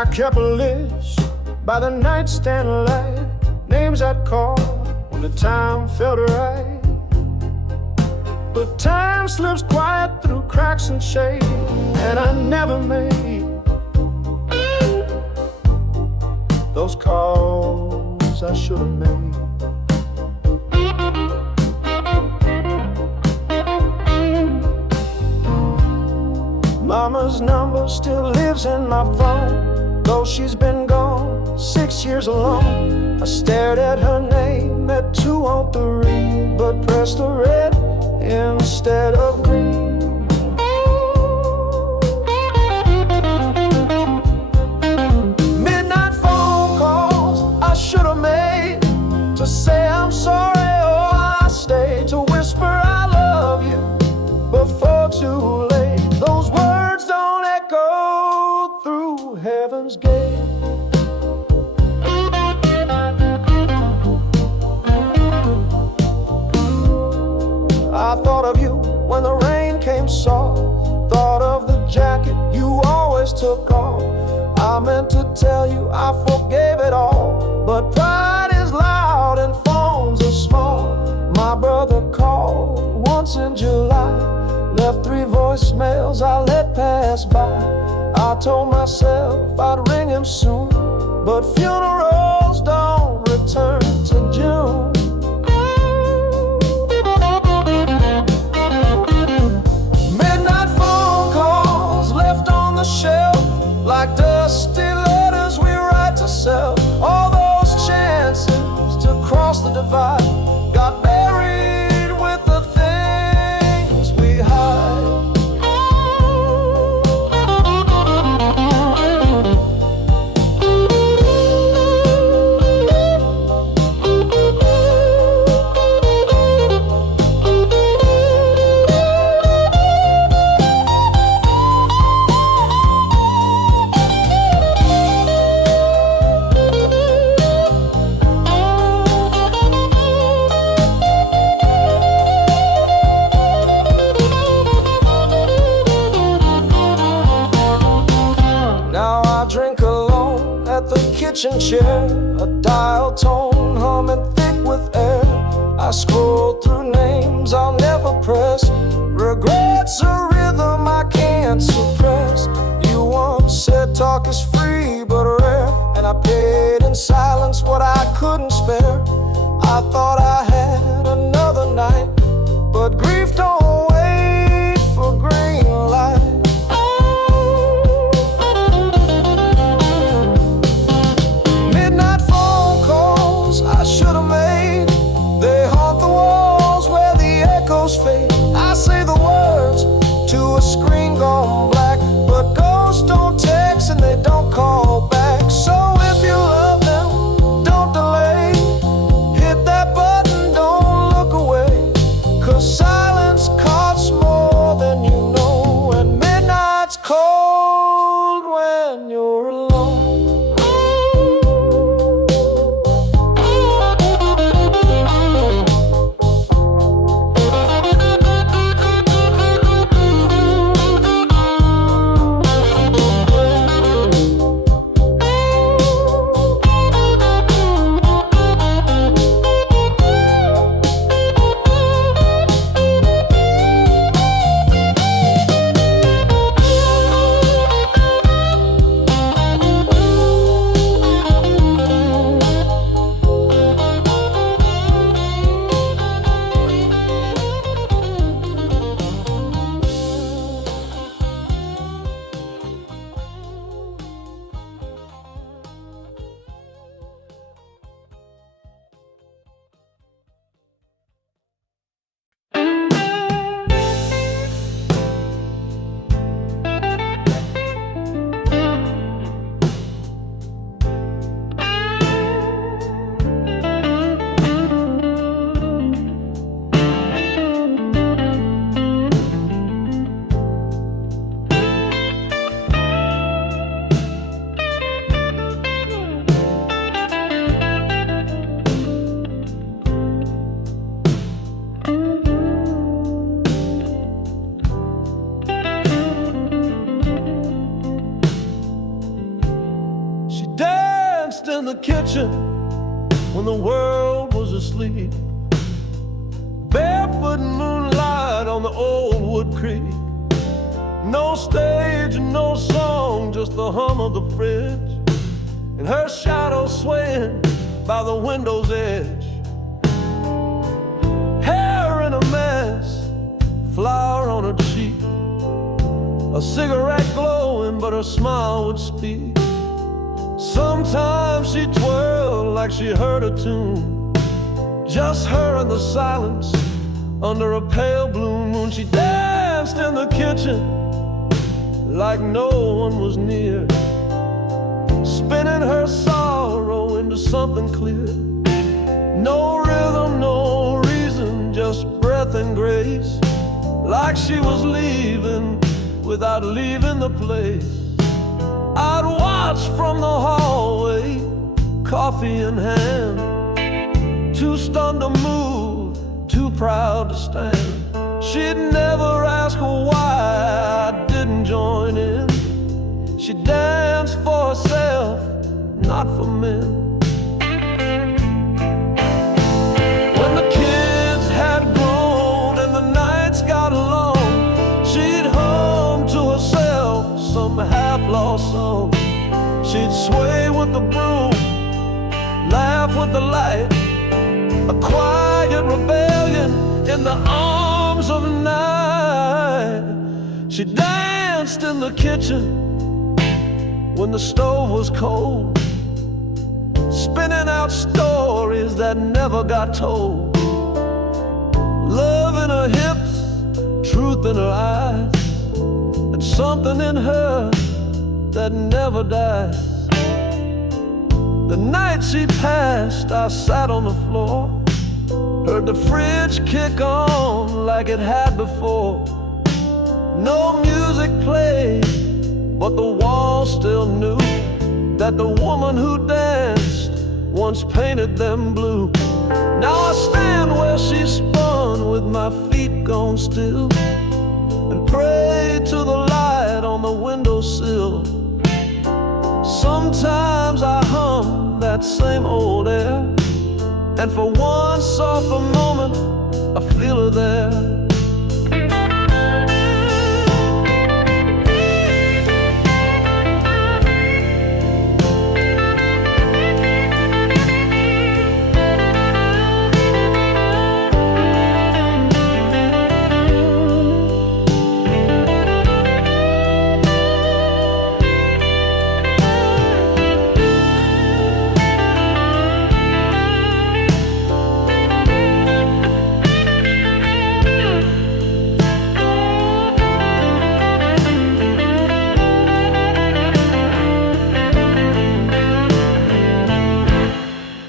I kept a list by the nightstand light, names I'd call when the time felt right. But time slips quiet through cracks and shade, and I never made those calls I should have made. Mama's number still lives in my phone, though she's been gone 6 years alone. I stared at her name at 203, but pressed the red instead of green. Midnight phone calls I should have made, to say I'm sorry or I stayed, to whisper I love you before too late. Those words don't echo through heaven's gate. I thought of you when the rain came soft, thought of the jacket you always took off. I meant to tell you I forgave it all, but pride is loud and phones are small. My brother called once in July, left 3 voicemails I let pass by. I told myself I'd ring him soon, but funerals don't return to June. Midnight phone calls left on the shelf, like dusty letters we write to self. All those chances to cross the divide got buried with the things we hide. Drink alone at the kitchen chair, a dial tone humming thick with air. I scroll through names I'll never press, regrets a rhythm I can't suppress. You once said talk is free but rare, and I paid in silence what I couldn't spare. I thought I had another night, but grief don't wait for green light. I should have made, they haunt the walls where the echoes fade. I say the words to a screen gone black, but ghosts don't text and they don't call back. So if you love them, don't delay, hit that button in the kitchen when the world was asleep. Barefoot in moonlight on the old wood creek. No stage and no song, just the hum of the fridge, and her shadow swaying by the window's edge. Hair in a mess, flour on her cheek, a cigarette glowing, but her smile would speak. Sometimes she twirled like she heard a tune, just her in the silence under a pale blue moon. She danced in the kitchen like no one was near, spinning her sorrow into something clear. No rhythm, no reason, just breath and grace, like she was leaving without leaving the place. I'd watch from the hallway, coffee in hand, too stunned to move, too proud to stand. She'd never ask why I didn't join in. She danced for herself, not for men. When the kids had grown and the nights got long, she'd hum to herself some half-lost song. She'd sway with the broom, laugh with the light, a quiet rebellion in the arms of night. She danced in the kitchen when the stove was cold, spinning out stories that never got told. Love in her hips, truth in her eyes, and something in her that never dies. The night she passed, I sat on the floor, heard the fridge kick on like it had before. No music played, but the walls still knew that the woman who danced once painted them blue. Now I stand where she spun with my feet gone still, and pray to the light on the windowsill. Sometimes I hum that same old air, and for one soft moment I feel her there.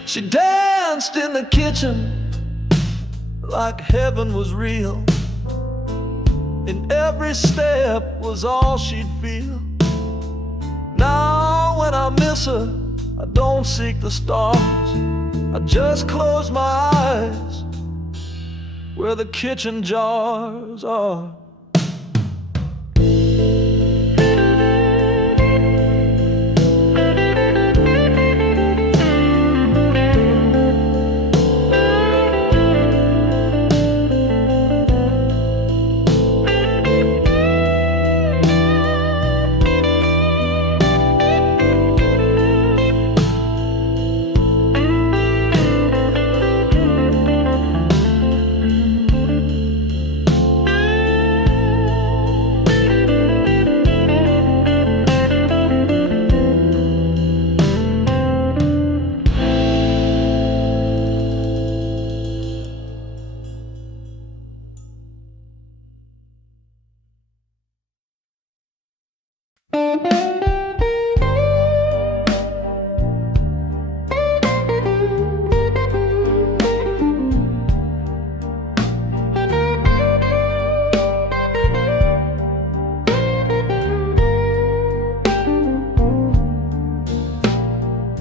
She danced in the kitchen like heaven was real, and every step was all she'd feel. Now when I miss her, I don't seek the stars, I just close my eyes where the kitchen jars are.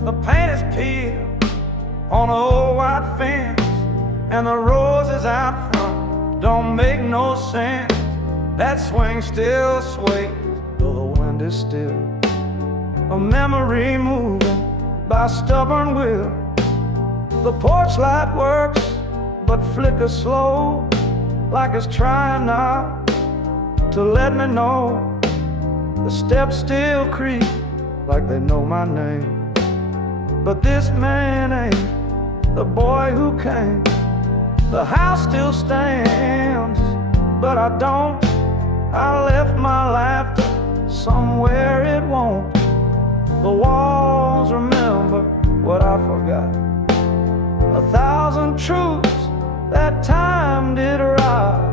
The paint is peeled on an old white fence, and the roses out front don't make no sense. That swing still sways, though the wind is still. A memory moving by stubborn will. The porch light works, but flickers slow, like it's trying not to let me know. The steps still creak, like they know my name. But this man ain't the boy who came. The house still stands, but I don't. I left my laughter somewhere it won't. The walls remember what I forgot. 1,000 truths that time did right.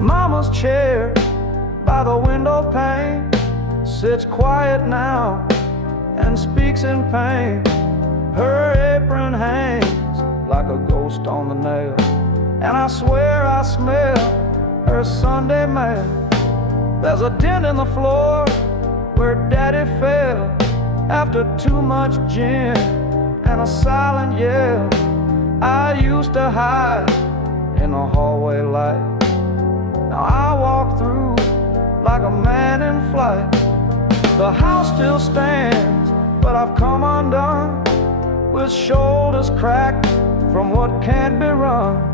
Mama's chair by the window pane sits quiet now and speaks in pain. Her apron hangs like a ghost on the nail, and I swear I smell her Sunday mail. There's a dent in the floor where Daddy fell after too much gin and a silent yell. I used to hide in the hallway light. Now I walk through like a man in flight. The house still stands, but I've come undone, with shoulders cracked from what can't be run.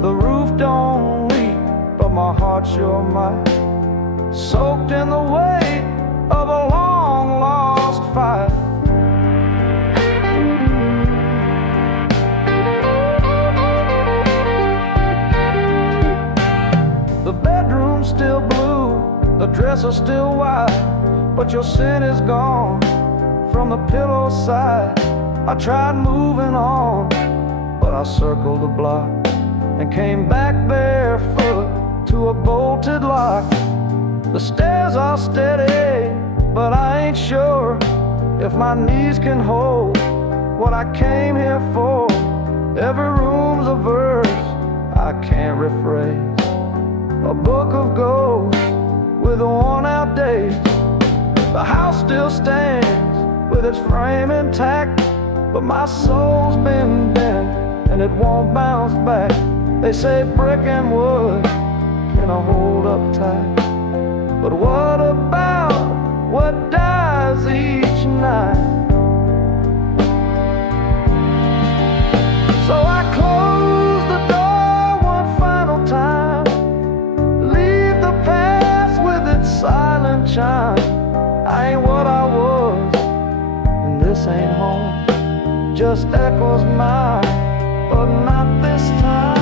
The roof don't leak, but my heart sure might, soaked in the weight of a long lost fight. The bedroom's still blue, the dresser's still white, but your scent is gone from the pillow side. I tried moving on, but I circled the block and came back barefoot to a bolted lock. The stairs are steady, but I ain't sure if my knees can hold what I came here for. Every room's a verse I can't rephrase, a book of ghosts with worn out days. The house still stands with its frame intact, but my soul's been bent and it won't bounce back. They say brick and wood can hold up tight, but what about what dies each night? So I close the door one final time, leave the past with its silent chime. I ain't what I was, and this ain't home, just echoes mine, but not this time.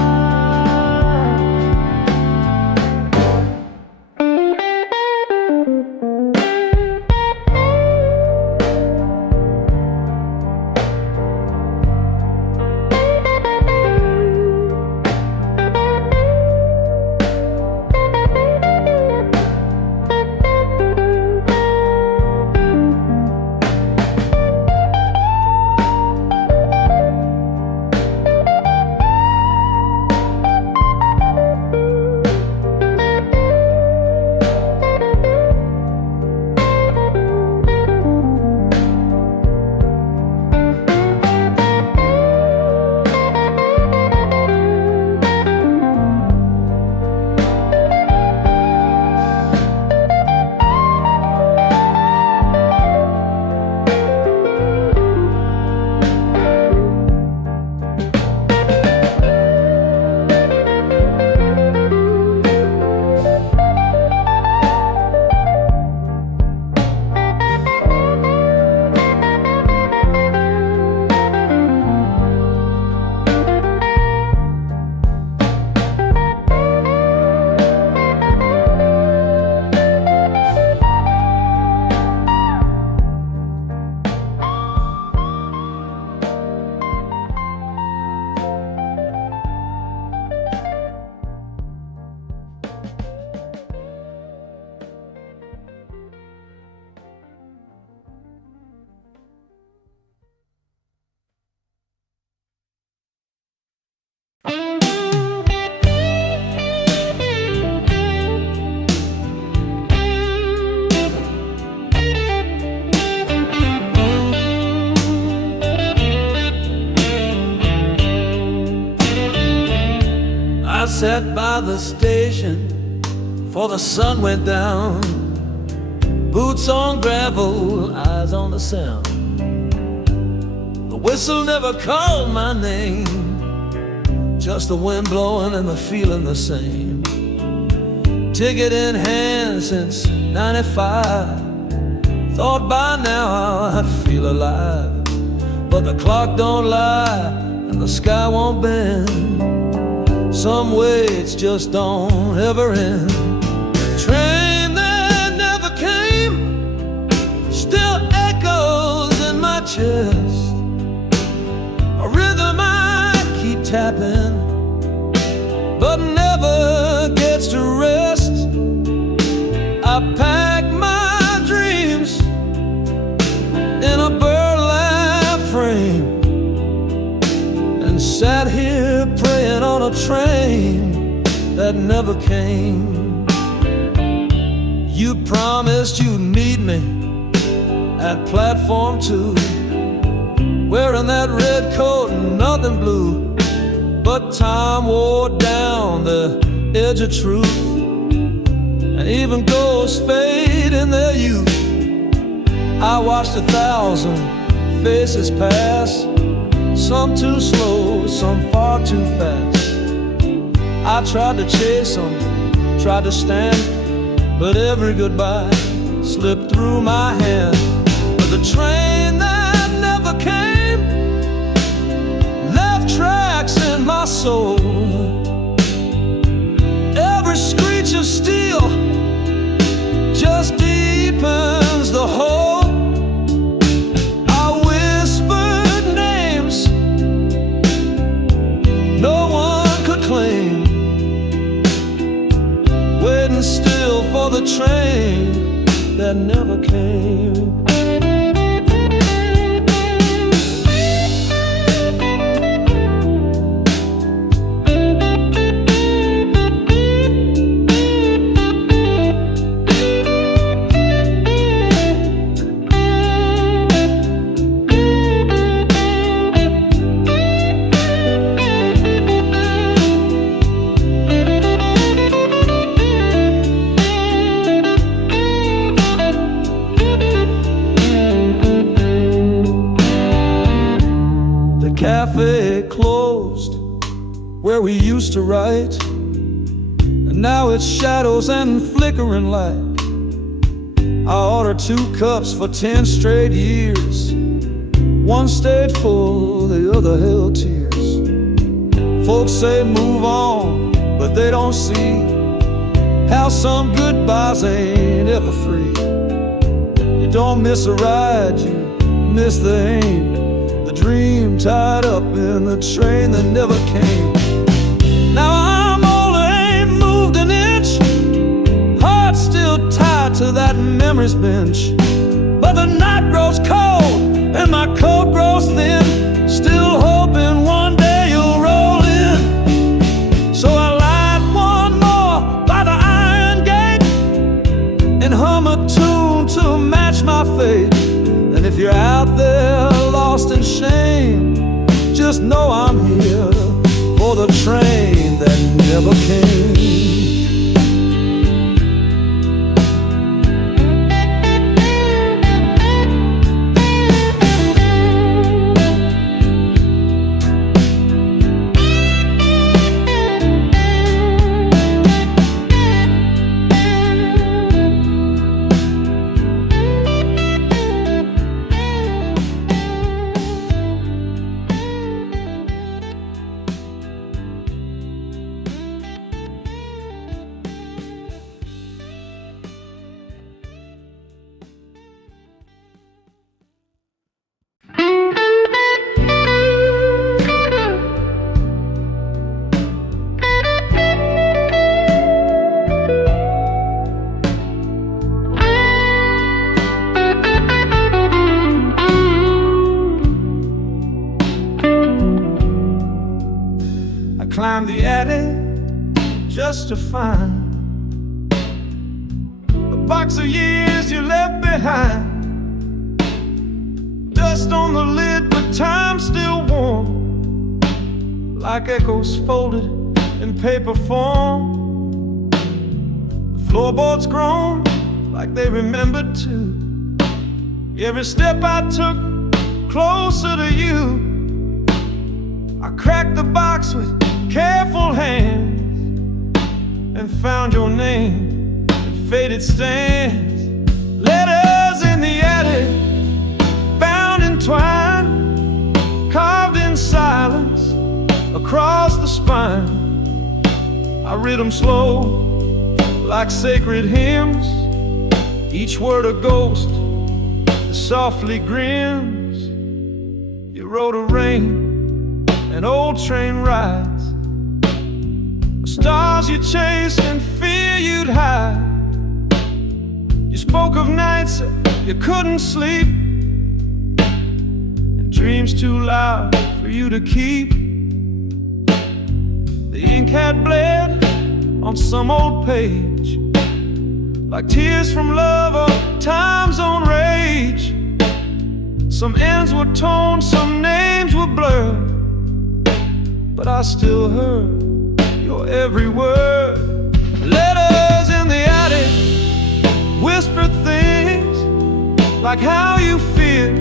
sat by the station before the sun went down. Boots on gravel, eyes on the sound. The whistle never called my name, just the wind blowing and the feeling the same. Ticket in hand since '95. Thought by now I'd feel alive, but the clock don't lie and the sky won't bend. Some waits just don't ever end. Train that never came still echoes in my chest, a rhythm I keep tapping but never gets to rest. I pack my dreams in a burlap frame and sat here praying on a train that never came. You promised you'd meet me at platform 2, wearing that red coat and nothing blue. But time wore down the edge of truth, and even ghosts fade in their youth. I watched 1,000 faces pass, some too slow, some far too fast. I tried to chase them, tried to stand, but every goodbye slipped through my hand. But the train that never came left tracks in my soul. Every screech of steel just deepens the hole. I whispered names no one could claim, waiting still for the train that never came. Cafe closed where we used to write, and now it's shadows and flickering light. I ordered 2 cups for 10 straight years. One stayed full, the other held tears. Folks say move on, but they don't see how some goodbyes ain't ever free. You don't miss a ride, you miss the aim, the dream tied up in the train that never came. Now I'm older, ain't moved an inch, heart still tied to that memory's bench. But the night grows cold and my coat grows thin, still hoping one day you'll roll in. So I light one more by the iron gate and hum a tune to match my fate. And if you're out there lost in shame, just know I'm here for the train that never came. Climbed the attic just to find the box of years you left behind. Dust on the lid, but time still warm, like echoes folded in paper form. The floorboards groan like they remembered too. Every step I took closer to you. I cracked the box with careful hands and found your name in faded stands. Letters in the attic, bound in twine, carved in silence across the spine. I read them slow like sacred hymns, each word a ghost that softly grins. You wrote a rain and old train rides, the stars you chased and fear you'd hide. You spoke of nights you couldn't sleep, and dreams too loud for you to keep. The ink had bled on some old page, like tears from love or time's own rage. Some ends were torn, some names were blurred, but I still heard your every word. Letters in the attic whispered things like how you feared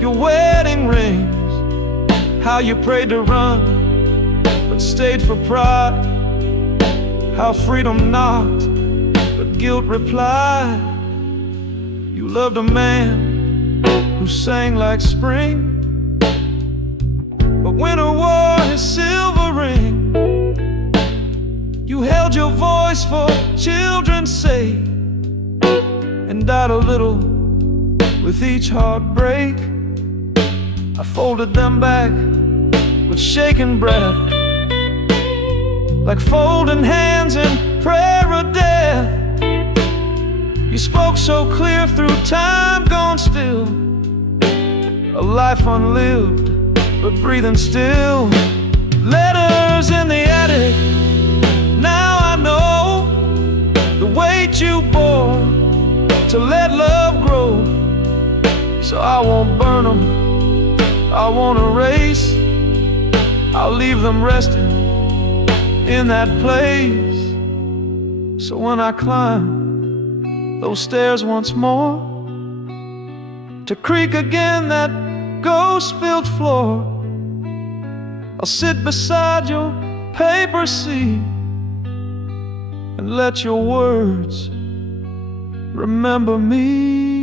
your wedding rings, how you prayed to run but stayed for pride, how freedom knocked but guilt replied. You loved a man who sang like spring, but winter wore his silver ring. You held your voice for children's sake and died a little with each heartbreak. I folded them back with shaken breath, like folding hands in prayer of death. You spoke so clear through time gone still, a life unlived but breathing still. Letters in the attic, now I know the weight you bore to let love grow. So I won't burn them, I won't erase, I'll leave them resting in that place. So when I climb those stairs once more, to creak again that ghost-filled floor, I'll sit beside your paper sea and let your words remember me.